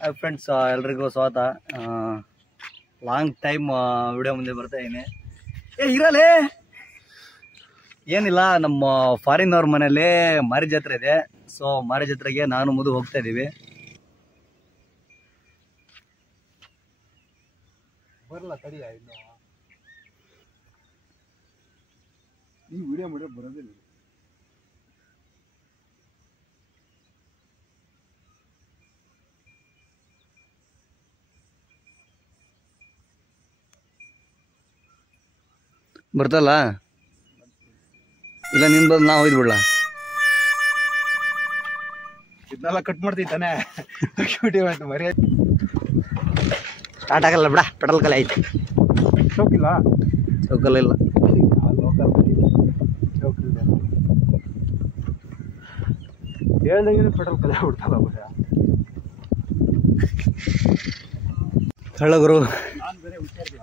Friends, ಎಲ್ರಿಗೂ ಸ್ವಾಗತ. Long time video ಮುಂದೆ ಬರ್ತಾ ಇದ್ದೀನಿ. ಇರಲೇ ಏನಿಲ್ಲ, ನಮ್ಮ ಫಾರಿನ್ ಅವ್ರ ಮನೇಲಿ ಮಾರಿ ಜಾತ್ರೆ ಇದೆ. ಸೊ ಮಾರಿ ಜಾತ್ರೆಗೆ ನಾನು ಮುದು ಹೋಗ್ತಾ ಇದ್ದೀವಿ. ಬರಲ್ಲ ತಡಿಯ, ಇನ್ನು ಈ ವಿಡಿಯೋ ಮಾಡಿದ್ರೆ ಬರೋದಿಲ್ಲ. ಬರ್ತಲ್ಲ ಇಲ್ಲ, ನಿನ್ ಬಂದು ನಾ ಹೋಯ್ದು ಬಿಡ್ಲಾ? ಇದನ್ನೆಲ್ಲ ಕಟ್ ಮಾಡ್ತೀವಿ ತಾನೆ. ವಿಡಿಯೋ ಆಯ್ತು, ಮರಿ ಸ್ಟಾರ್ಟ್ ಆಗಲ್ಲ ಬಿಡ, ಪೆಟ್ರೋಲ್ ಖಾಲಿ ಐತೆ. ಶೋಕಿಲ್ಲ, ಚೌಕಲ್ಲ ಇಲ್ಲ. ಹೇಳ್ದಂಗೆ ಪೆಟ್ರೋಲ್ ಖಾಲಿ ಆಗ್ಬಿಡ್ತಲ್ಲ. ಕಳ್ಳಗರು ನಾನು ಬೇರೆ ಹುಷಾರಿಲ್ಲ.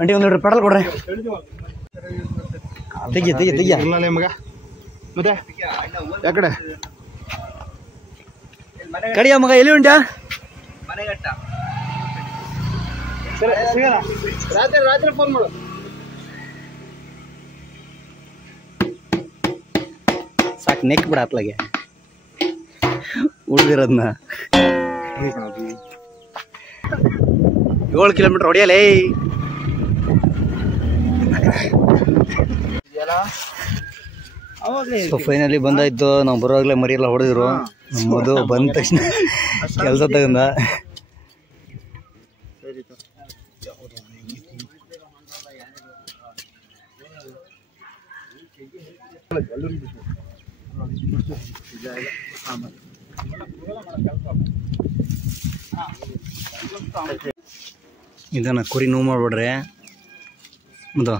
ಅಂಟಿ ಒಂದು ಲೀಟ್ರ್ ಪೆಟ್ರೋಲ್ ಕೊಡ್ರಿ. ತೆಗಿಯ ತೆಗಿಯ ತೆಗಿಯ ಇಲ್ಲ ಮಗ. ಮತ್ತೆ ಯಾಕಡೆ ಕಡಿಯ ಮಗ, ಎಲ್ಲಿ ಉಂಟಾ? ರಾತ್ರಿ ರಾತ್ರಿ ಫೋನ್ ಮಾಡು. ಸಾಕು, ನೆಕ್ ಬಿಡ ಹತ್ಲಾಗೆ ಉಳ್ದಿರೋದ್ನ. 7 ಕಿಲೋಮೀಟರ್ ಹೊಡಿಯಲೇ. ಸೊ ಫೈನಲಿ ಬಂದಾಯ್ತು. ನಾವು ಬರುವಾಗಲೇ ಮರಿಯೆಲ್ಲ ಹೊಡೆದಿರು. ನಮ್ಮದು ಬಂದ ತಕ್ಷಣ ಕೆಲಸ ತಗೊಂಡ. ಇದನ್ನ ಕುರಿ ನೋವು ಮಾಡ್ಬಿಡ್ರಿ ಮುದ.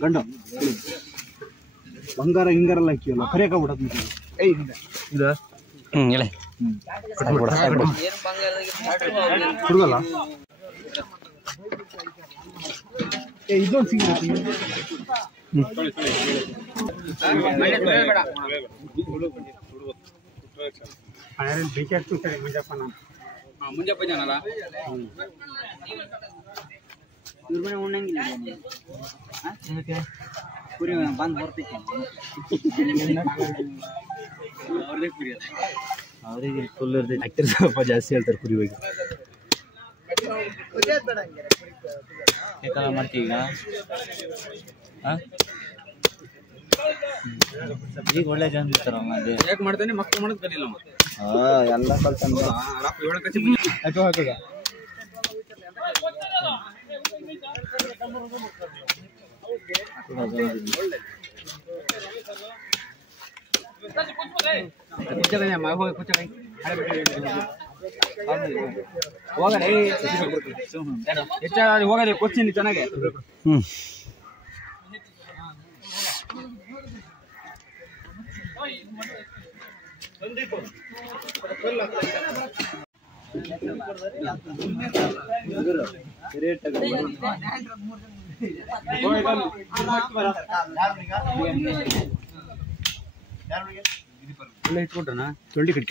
ಗಂಡು ಬಂಗಾರ ಹಿಂಗಾರಲ್ಲ ಹಾಕಿವಲ್ಲ, ಕರಿಯಕ ಬಿಡೋದು. ಹೇಳಿ ಹುಡುಗಲ್ಲ ಇದೊಂದು ಸಿಗುತ್ತೆ. ಮುಂಜಾನೆ ಜನಲ್ಲ ಉಣ್ಣಂಗಿಲ್ಲ ಕುರಿ ಬಂದು ಬರ್ತೈತಿ. ಅವರಿಗೆ ಫುಲ್ ಇರ್ತೈತೆ. ಆಕ್ಟರ್ ಸ್ವಲ್ಪ ಜಾಸ್ತಿ ಹೇಳ್ತಾರೆ ಕುರಿ ಬಗ್ಗೆ. ಯಾಕಲ್ಲ ಮಾಡ್ತೀವಿ ಈಗ ಒಳ್ಳೆ ಜನ ಇರ್ತಾರಮ್ಮ. ಯಾಕೆ ಮಾಡ್ತೇನೆ, ಮಕ್ಕಳು ಮಾಡೋದು ಕಲಿಲ್ಲ ಎಲ್ಲ ಸ್ವಲ್ಪ ಹಾಕದ ಹೋಗಲಿ ಕೊಡ್ತೀನಿ ಚೆನ್ನಾಗೆ. ಇಟ್ಕೊಟ್ಟಣ 20 ಕಟ್ಟ.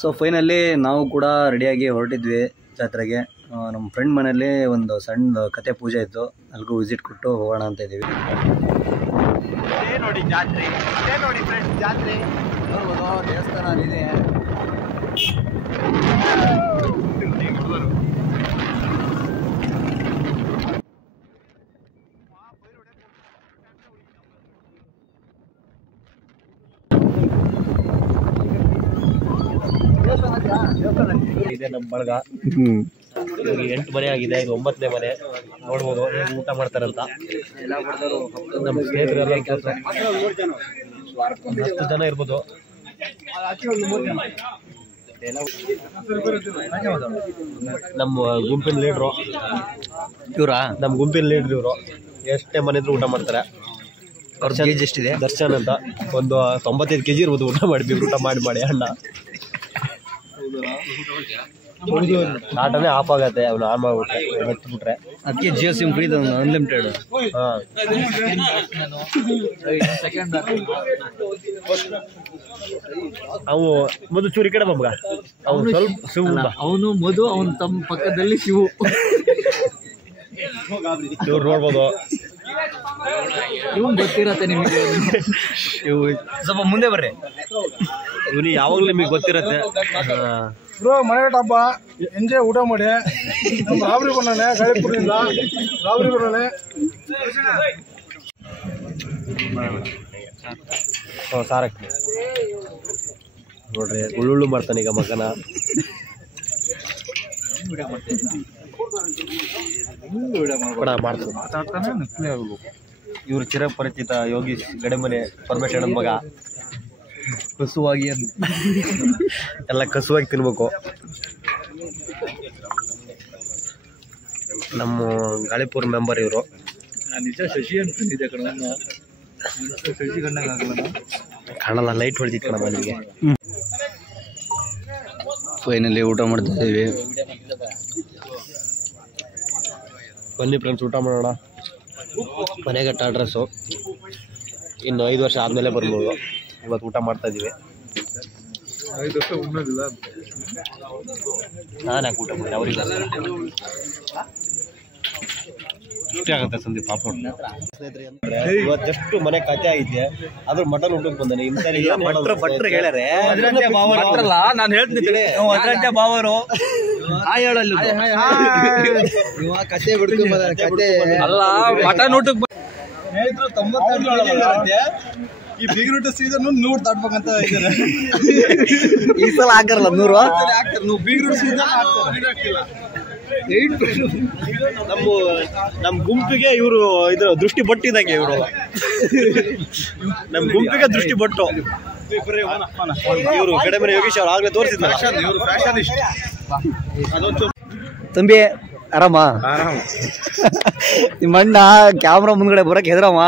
ಸೊ ಫೈನಲಿ ನಾವು ಕೂಡ ರೆಡಿಯಾಗಿ ಹೊರಟಿದ್ವಿ ಜಾತ್ರೆಗೆ. ನಮ್ಮ ಫ್ರೆಂಡ್ ಮನೇಲಿ ಒಂದು ಸಣ್ಣ ಕತೆ ಪೂಜೆ ಇತ್ತು, ಅಲ್ಲಿಗೂ ವಿಸಿಟ್ ಕೊಟ್ಟು ಹೋಗೋಣ ಅಂತ ಇದ್ದೀವಿ. ನೋಡಿ ಜಾತ್ರೆ, ನೋಡಿ ಫ್ರೆಂಡ್ಸ್ ಜಾತ್ರೆ ನೋಡ್ಬೋದು. ದೇವಸ್ಥಾನ ಇದೆ. ಇದೆ ನಮ್ಮ ಬಳಗ. ಇವಾಗ 8 ಮನೆ ಆಗಿದೆ, ಇದು 9ನೇ ಮನೆ. ನೋಡ್ಬೋದು ಹೇಗೆ ಊಟ ಮಾಡ್ತಾರಂತ. ನಮ್ಮ ಸ್ನೇಹಿತರೆಲ್ಲ 10 ಜನ ಇರ್ಬೋದು. ನಮ್ಮ ಗುಂಪಿನ ಲೀಡ್ರು ಇವರಾ? ನಮ್ಮ ಗುಂಪಿನ ಲೀಡ್ರು ಇವರು. ಎಷ್ಟೇ ಮನೆ ಇದ್ರು ಊಟ ಮಾಡ್ತಾರೆ. ಅವ್ರ ಕೇಜ್ ಎಷ್ಟಿದೆ? ದರ್ಶನ್ ಅಂತ ಒಂದು 95 kg ಇರ್ಬೋದು. ಊಟ ಮಾಡಿದ್ವಿ, ಊಟ ಮಾಡಿ ಅಣ್ಣ ಆಟನೇ ಆಫ್ ಆಗತ್ತೆ. ಅವ್ನು ಆನ್ ಮಾಡ್ಬಿಟ್ರೆ ಹಚ್ಬಿಟ್ರೆ ಅದಕ್ಕೆ ಜಿಯೋ ಸಿಮ್ ಫ್ರೀ ಅನ್ಲಿಮಿಟೆಡ್. ಅವು ಮಧು ಚೂರಿ ಕಡೆ ಬಮ್ಮಗ ಅವನು ಸ್ವಲ್ಪ ಶಿವ, ಅವನು ಮಧು, ಅವನು ತಮ್ಮ ಪಕ್ಕದಲ್ಲಿ ಶಿವು. ಇವ್ರು ನೋಡ್ಬೋದು. ಇವನ್ ಗೊತ್ತಿರತ್ತೆ ನಿಮಗೆ. ಇವು ಸ್ವಲ್ಪ ಮುಂದೆ ಬರ್ರಿ. ಇವನಿಗೆ ಯಾವಾಗಲೂ ನಿಮಗೆ ಗೊತ್ತಿರತ್ತೆ. ಬ್ರೋ ಮನೆಗಟ್ಟ ಹಬ್ಬ ಎಂಜಾಯ್ ಊಟ ಮಾಡಿ. ನಮ್ಮ ರಾಬರಿ ಬಂದಾನೆ ಗಾಳಿಪುರದಿಂದ. ರಾಬರಿ ಬಂದಾನೆ. ಸಾರಕ್ಕೆ ನೋಡ್ರಿ ಉಳ್ಳುಳ್ಳು ಮಾಡ್ತಾನೆ ಈಗ ಮಗನ. ಮಾಡ್ತಾನೆ. ಇವ್ರು ಚಿರಪರಿಚಿತ ಯೋಗೀಶ್ ಗಡೆಮನೆ ಪರಮೇಶ್ವರನ ಮಗ. ಕಸುವಾಗಿ ಎಲ್ಲ ಕಸುವಾಗಿ ತಿನ್ಬೇಕು. ನಮ್ಮ ಗಾಳಿಪುರ ಮೆಂಬರ್ ಇವರು. ನಿಜ ಶಶಿ ಅನ್ಕೊಂಡಿದ್ದೆ ಕಣ. ಶಶಿ ಕಂಡಂಗಾಗಲ್ಲ ಕಾಣಲ್ಲ, ಲೈಟ್ ಹೊಡೆದಿತ್ತು ಕಣ ಮನೆಗೆ. ಫೈನಲಿ ಊಟ ಮಾಡ್ತಾ ಇದ್ದೀವಿ. ಬನ್ನಿ ಫ್ರೆಂಡ್ಸ್, ಊಟ ಮಾಡೋಣ. ಮನೆಗಟ್ಟ ಅಡ್ರೆಸ್ಸು. ಇನ್ನು 5 ವರ್ಷ ಆದಮೇಲೆ ಬರ್ಬೋದು. ಇವತ್ತು ಊಟ ಮಾಡ್ತಾ ಇದ್ದೀವಿ. 5 ವರ್ಷ ಉಣ್ಣೋದಿಲ್ಲ. ನಾನು ಯಾಕೆ ಊಟ ಮಾಡಿ ಅವ್ರಿಗೆ ಇಷ್ಟೇ ಆಗುತ್ತೆ ಸಂದೀಪ್ ಪಾಪ. ಇವತ್ತು ಜಸ್ಟ್ ಮನೆ ಕತೆ ಆಗಿದ್ದೆ, ಅದ್ರ ಮಟನ್ ಊಟಕ್ಕೆ ಬಂದಾನೆ. ಭಟ್ರು ಹೇಳ್ಯಾರೆ ನಾನು ಹೇಳ್ತೀನಿ. ಬಾವರು ಹೇಳಲ್ಲ ಕತೆ ಬಿಡ್ಕೊಂಡ್ ಕತೆ ಅಲ್ಲ, ಮಟನ್ ಊಟಕ್ಕೆ ಸ್ನೇಹಿತರು 92 ಈ ಬೀಗ್ರೂಟ ಸೀಸನ್ 100 ದಾಟ್ಬೇಕಂತ ಇದ್ದಾರೆ. ಈ ಸಲ ಹಾಕರಲ್ಲ 100 ನೀವು ಬೀಗ್ರೂಟ ಸೀಸನ್ ನಮ್ಮ ಗುಂಪಿಗೆ ಇವರು ಇದ್ರ ದೃಷ್ಟಿ ಬಟ್ಟಿದಂಗೆ. ಇವರು ನಮ್ಮ ಗುಂಪಿಗೆ ದೃಷ್ಟಿ ಬಟ್ಟು. ಇವರು ಗಡೆಮನೆ ಯೋಗೀಶ್ ಅವ್ರು ಆಗ್ಲೇ ತೋರಿಸಿದ್ನಲ್ಲ. ತಂಬಿ ಆರಾಮ? ನಿಮ್ಮ ಅಣ್ಣ ಕ್ಯಾಮ್ರಾ ಮುಂದ್ಗಡೆ ಬರಕ್ ಹೆದರಮ್ಮ.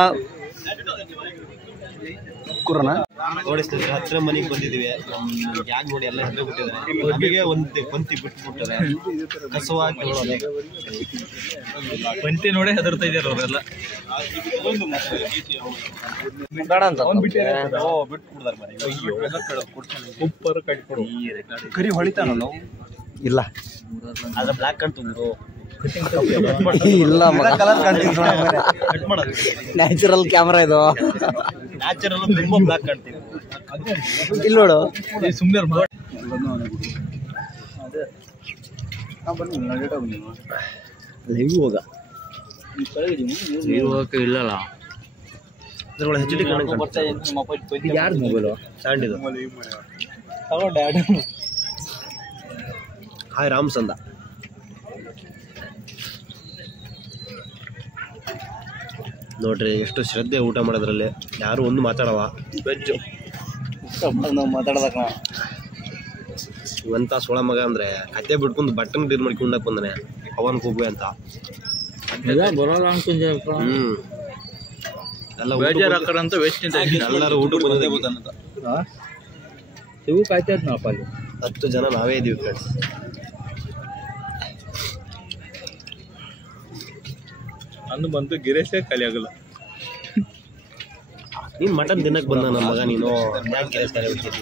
ಕುರನ ನೋಡಿ ಸ್ನೇಹಿತರೆ, ಹತ್ತಿರ ಮನೆಗೆ ಬಂದಿದ್ದೀವಿ. ನಮ್ಮ ಗ್ಯಾಂಗ್ ನೋಡಿ ಎಲ್ಲ ಹೆಸರು ಬಿಟ್ಟಿದ್ದಾರೆ. ನಮಗೆ ಒಂದು ಪಂಕ್ತಿ ಬಿಟ್ಬಿಟ್ಟಾರೆ. ಕಸವಾಗಿ ನೋಡೋದೆ ಪಂಕ್ತಿ ನೋಡಿ ಹೆದರ್ತಾ ಇದ್ದಾರೆ ಅವರೆಲ್ಲ. ಬೇಡ ಅಂತ ಬಿಟ್ಬಿಡ್ತಾರೆ ಮನೆ. ಸೂಪರ್ ಕಟ್ಕೊಡು. ಕರಿ ಹೊಳಿತಾನಲ್ಲ? ಇಲ್ಲ, ಆದ್ರೆ ಬ್ಲಾಕ್ ಕಾಣ್ತು. ಇಲ್ಲ ಕಲರ್ ಕಟ್ ಮಾಡೋದು ನ್ಯಾಚುರಲ್ ಕ್ಯಾಮ್ರಾ ಇದು. ನ್ಯಾಚುರಲ್ ತುಂಬಾ ಬ್ಲಾಕ್ ಕಾಣ್ತೀವಿ. ಇಲ್ಲಿ ನೋಡು. ಸುಮ್ಮನೆ ಲೈವ್ ಹೋಗ ಇಲ್ಲಲ್ಲ. ಇದ್ರೊಳಗೆ HD ಯಾರ್ದು ಮೊಬೈಲು? ಸ್ಯಾಂಡಿದು ತಗೊಂಡೆ. ಹಾಯ್ ರಾಮ್ಸ್ ಅಂದ. ನೋಡ್ರಿ ಎಷ್ಟು ಶ್ರದ್ಧೆ ಊಟ ಮಾಡೋದ್ರಲ್ಲಿ. ಯಾರು ಒಂದು ಮಾತಾಡವ. ವೆಜ್ಜು ಮಾತಾಡದಕ್ಕ ಇವಂತ ಸೋಳ ಮಗ ಅಂದ್ರೆ ಕತ್ತೆ ಬಿಟ್ಕೊಂಡು ಬಟ್ಟನ್ ಡೀಲ್ ಮಾಡ್ಕೊಂಡಕ್ ಬಂದಾನೆ. ಪವನ್ ಕೂಬೆ ಅಂತ. ಬರೋಲ್ಲ ಅನ್ಕೊಂಡೆ. ಎಲ್ಲ ಬೇಜಾರಾಕರಂತ ವೇಸ್ಟ್ ಎಲ್ಲರೂ ಊಟಕ್ಕೆ ಬಂದಿದೆ. ಇವು ಕಾಯ್ತಾಯ್ತು ನಾವಪ್ಪ ಅಲ್ಲಿ. 10 ಜನ ನಾವೇ ಇದೀವಿ ಫ್ರೆಂಡ್ಸ್. ಅಂದು ಬಂತು ಗಿರೇಶೇ ಖಾಲಿ ಆಗಲ್ಲ. ನೀನ್ ಮಟನ್ ತಿನ್ನಕ್ ಬಂದ ನಮ್ಮ ಮಗ. ನೀನು ಯಾಕೆ ಗಿರೇಶ್ ಖಾಲಿ ಹೋಗ್ತಿದ್ದಿ?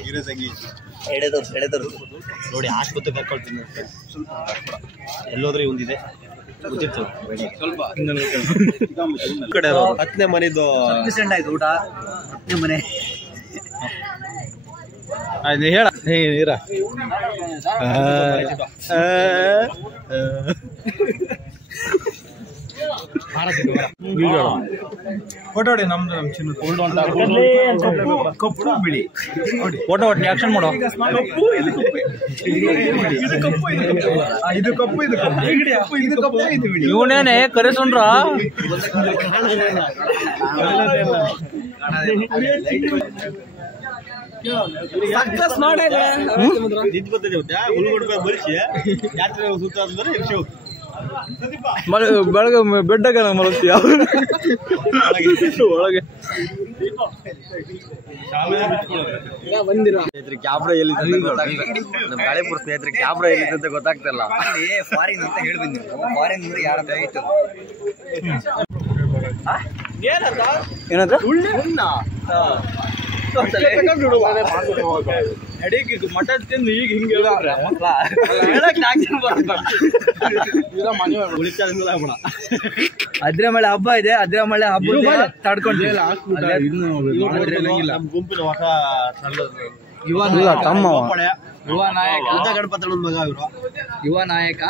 ನೋಡಿ ಆಸ್ಪತ್ರೆಗೆ ಹಾಕೊಳ್ತೀನಿ. ಎಲ್ಲೋದ್ರೂ ಒಂದಿದೆ ಗೊತ್ತಿತ್ತು. 10ನೇ ಮನೆದು ಆಯ್ತು ಊಟ. 10ನೇ ಮನೆ ಹೇಳ ನೀರ ಫೋಟೋ ಹೊಡಿ ನಮ್ದು ನಮ್ಮ ಚಿನ್ನದ ಕಪ್ಪು ಬಿಳಿ ಫೋಟೋ ಒಟ್ಟು ಆಕ್ಷನ್ ಮಾಡೋ. ಇದು ಕಪ್ಪು ಇವನೇನೆ ಕರೆಸೊಂಡ್ರ ಬೆಳಗ್ಗೆ ಬೆಡ್ಡಾಗ ಮಲಗ್ತೀಯ ಒಳಗೆ ಕ್ಯಾಮ್ರಾ ಎಲ್ಲಿದೆ ನಮ್ಮ ಗಾಳಿಪುರ ಸ್ನೇಹಿತರೆ ಕ್ಯಾಮ್ರಾ ಎಲ್ಲಿದೆ ಅಂತ ಗೊತ್ತಾಗ್ತಿಲ್ಲ. ಫಾರಿನ್ ಅಂತ ಹೇಳ್ಬಂದು ಫಾರಿನ್ ಅಂದ್ರೆ ಯಾರ ಆಯ್ತು ಏನಂತ ಮಟನ್ ತಿಂದು ಈಗ ಹಿಂಗೆ ಅದ್ರ ಮಳೆ ಹಬ್ಬ ಇದೆ. ಅದ್ರ ಮಳೆ ಹಬ್ಬ ತಡ್ಕೊಂಡು ಗುಂಪಿನ ಹೊಸ ತಮ್ಮ ಯುವ ನಾಯಕ ಗಣಪತಿ ಮಗ ಇವರು ಯುವ ನಾಯಕ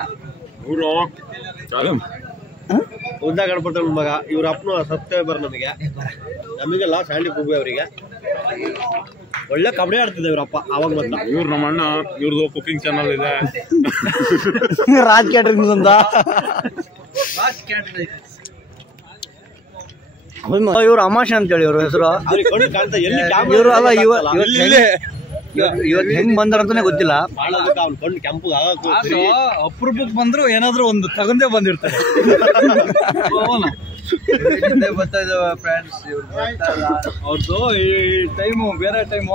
ಉದ್ದ ಗಣಪತಿ ಮಗ. ಇವ್ರ ಅಪ್ಪನ ಸಬ್ಸ್ಕ್ರೈಬರ್ ನಮಗೆಲ್ಲ ಸ್ಯಾಂಡಿ ಕುಬ್ಬಿ ಅವರಿಗೆ ಒಳ್ಳೆ ಕಬಡ್ಡಿ ಆಡ್ತಿದ್ದೆ ಇವ್ರಪ್ಪ ಅವಾಗ ಬಂದ. ಇವ್ರು ನಮ್ಮ ಅಣ್ಣ, ಇವ್ರದ್ದು ಕುಕಿಂಗ್ ಚಾನಲ್ ಇದೆ. ರಾಜ್ ಕ್ಯಾಟ್ರಿಂಗ್ಸ್ ಅಂತ. ಇವ್ರು ಅಮಾಶೆ ಅಂತೇಳಿ ಇವ್ರ ಹೆಸರು. ಇವರು ಅಲ್ಲ ಇವತ್ತು ಹೆಂಗ್ ಬಂದಾರಂತಾನೆ ಗೊತ್ತಿಲ್ಲ. ಕಣ್ಣು ಕೆಂಪು ಅಪರೂಪಕ್ಕೆ ಬಂದ್ರು ಏನಾದ್ರು ಒಂದು ತಗೊಂಡೇ ಬಂದಿರ್ತಾರೆ. ಬರ್ತಾ ಇದಾವೆ ಫ್ರೆಂಡ್ಸ್. ಅವ್ರದ್ದು ಈ ಟೈಮು ಬೇರೆ ಟೈಮು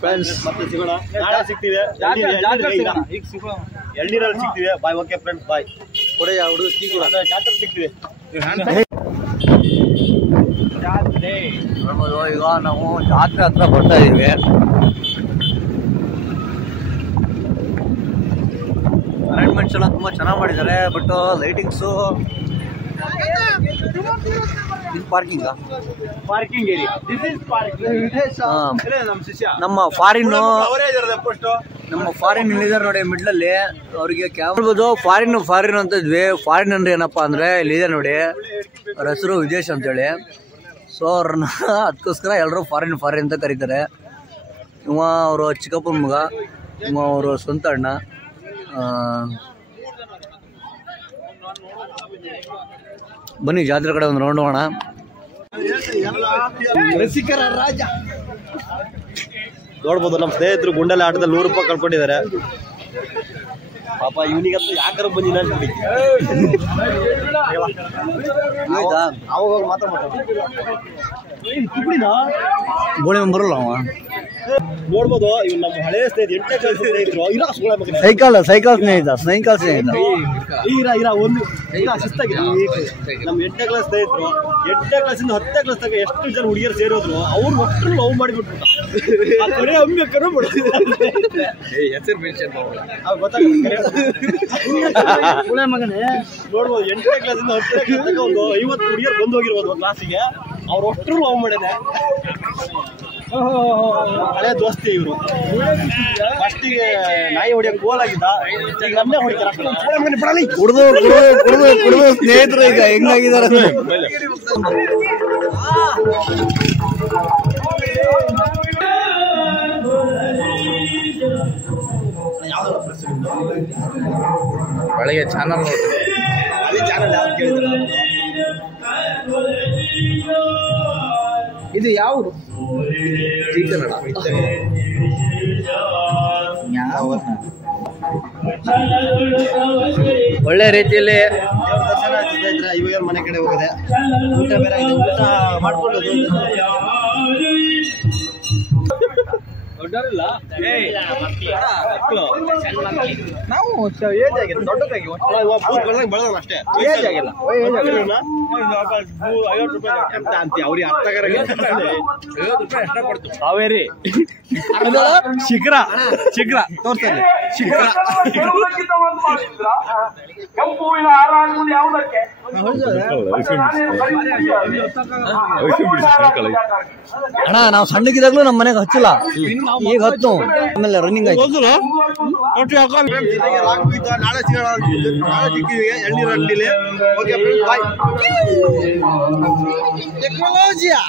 ಫ್ರೆಂಡ್ಸ್. ಮತ್ತೆ ಸಿಗೋಣ, ನಾಳೆ ಸಿಗ್ತೀವಿ. ಈಗ ಸಿಗೋಣ, ಎಳ್ನೀರಲ್ಲಿ ಸಿಗ್ತೀವಿ. ಬಾಯ್. ಓಕೆ ಫ್ರೆಂಡ್ಸ್, ಬಾಯ್. ಕೊಡೆಯ ಹುಡುಗ ಜಾತ್ರೆ ಸಿಗ್ತೀವಿ. ಈಗ ನಾವು ಜಾತ್ರೆ ಹತ್ರ ಬರ್ತಾ ಇದೀವಿ. ಅರೇಂಜ್ಮೆಂಟ್ಸ್ ಎಲ್ಲ ತುಂಬಾ ಚೆನ್ನಾಗಿ ಮಾಡಿದ್ದಾರೆ. But lightings parking area. ನಮ್ಮ ಫಾರಿನ್ ಇಲ್ಲಿದ್ದಾರೆ ನೋಡಿ ಮಿಡ್ಲಲ್ಲಿ. ಅವ್ರಿಗೆ ಕ್ಯಾಮ್ರಾ ಫಾರಿನ್ ಅಂತ ಇದ್ವಿ. ಫಾರಿನ್ ಅಂದ್ರೆ ಏನಪ್ಪಾ ಅಂದ್ರೆ ಇಲ್ಲಿದೆ ನೋಡಿ, ಅವ್ರ ಹೆಸರು ವಿದೇಶ್ ಅಂತೇಳಿ. ಸೊ ಅವ್ರನ್ನ ಅದಕ್ಕೋಸ್ಕರ ಎಲ್ಲರೂ ಫಾರಿನ್ ಅಂತ ಕರೀತಾರೆ. ಇವ ಅವರು ಚಿಕ್ಕಪ್ಪನ ಮಗ, ಇವ ಅವರು ಸ್ವಂತ ಅಣ್ಣ. ಬನ್ನಿ ಜಾತ್ರೆ ಕಡೆ ಒಂದು ರೌಂಡ್ ಹೋಗೋಣ. ರಸಿಕರ ರಾಜ ನೋಡ್ಬೋದು. ನಮ್ಮ ಸ್ನೇಹಿತರು ಗುಂಡಲ್ಲಿ ಆಟದಲ್ಲಿ 100 ರೂಪಾಯಿ ಕಳ್ಕೊಂಡಿದ್ದಾರೆ. ಪಾಪ ಇವನಿಗಂತೂ ಯಾಕಾರ ಬಂದಿಲ್ಲ ಅಂತ ಅವಾಗ ಮಾತ್ರ ಗೋಳಿ ಬರಲ್ಲ ಅವ. ನೋಡ್ಬೋದು. ಇವ್ ನಮ್ಮ ಹಳೆಯ ಸ್ನೇಹಿತರು 8ನೇ ಕ್ಲಾಸ್ ಸ್ನೇಹಿತರು. ಸೈಕಲ್ ಸ್ನೇಹಿತ ಒಂದು ಶಿಸ್ತಾಗಿರ. ನಮ್ಮ 8ನೇ ಕ್ಲಾಸ್ ಸ್ನೇಹಿತರು 8ನೇ ಕ್ಲಾಸಿಂದ 10ನೇ ಕ್ಲಾಸ್ ತನಕ ಎಷ್ಟು ಜನ ಹುಡುಗಿಯರು ಸೇರೋದ್ರು ಅವ್ರು ಒಟ್ಟು ಲವ್ ಮಾಡಿಬಿಟ್ಬಿಟ್ಟು ನೋಡ್ಬೋದು. 8ನೇ ಕ್ಲಾಸಿಂದ 10ನೇ ಕ್ಲಾಸ್ ತನಕ ಒಂದು 50 ಹುಡುಗಿಯರು ಬಂದು ಹೋಗಿರ್ಬೋದು ಕ್ಲಾಸಿಗೆ. ಅವ್ರು ಒಟ್ಟು ಲವ್ ಮಾಡಿದೆ. ಹಳೆ ದೋಸ್ತಿ ಇವರು. ಫಸ್ಟಿಗೆ ನಾಯಿ ಹೊಡಿಯಕ್ಕೆ ಗೋಲ್ ಆಗಿದ್ದ, ಈಗ ನನ್ನೇ ಹೊಡಿತಾರೆ. ಕುಡ್ದು ಸ್ನೇಹಿತರು ಈಗ ಹೆಂಗಾಗಿದ್ದಾರೆ. ಬೆಳಗ್ಗೆ ಚಾನಲ್ ನೋಡ್ರಿ. ಅದೇ ಚಾನಲ್ ಯಾವ್ದು ಕೇಳಿದ್ರೆ ಇದು ಯಾವುದು? ಜೀ ಕನ್ನಡ. ಒಳ್ಳೆ ರೀತಿಯಲ್ಲಿ ದರ್ಶನ ಆಗ್ತಿದ್ರೆ ಇವಾಗ ಮನೆ ಕಡೆ ಹೋಗಿದೆ. ಊಟ ಬೇರೆ ಆಗಿದೆ. ಊಟ ಮಾಡ್ಕೊಂಡು ನಾವು ಏಜ್ ಆಗಿಲ್ಲ, ದೊಡ್ಡದಾಗಿ ಅಷ್ಟೇ ಆಗಿಲ್ಲ. 50 ರೂಪಾಯಿ ಅಂತಿ ಅವ್ರಿಗೆ ಅರ್ಥ ಕಾವೇರಿ ಶಿಖರ ತೋರ್ಸಲ್ಲಿ ಶಿಖರ. ಕೆಂಪುವಿನ ಹಾರ ಹಾಕುವುದು ಯಾವುದಕ್ಕೆ? ಅಣ್ಣ ನಾವು ಸಣ್ಣಗಿದಾಗ್ಲೂ ನಮ್ಮ ಮನೆಗೆ ಹಚ್ಚಿಲ್ಲ, ಈಗ ಹತ್ತು ಆಮೇಲೆ ರನ್ನಿಂಗ್ ಆಯ್ತು. ನಾಳೆ ಸಿಕ್ಕಿವಿ ಎಳ್ನೀರು ಅಂಗಡಿಲಿ. ಓಕೆ ಫ್ರೆಂಡ್ಸ್, ಬಾಯ್. ಟೆಕ್ನಾಲಜಿಯಾ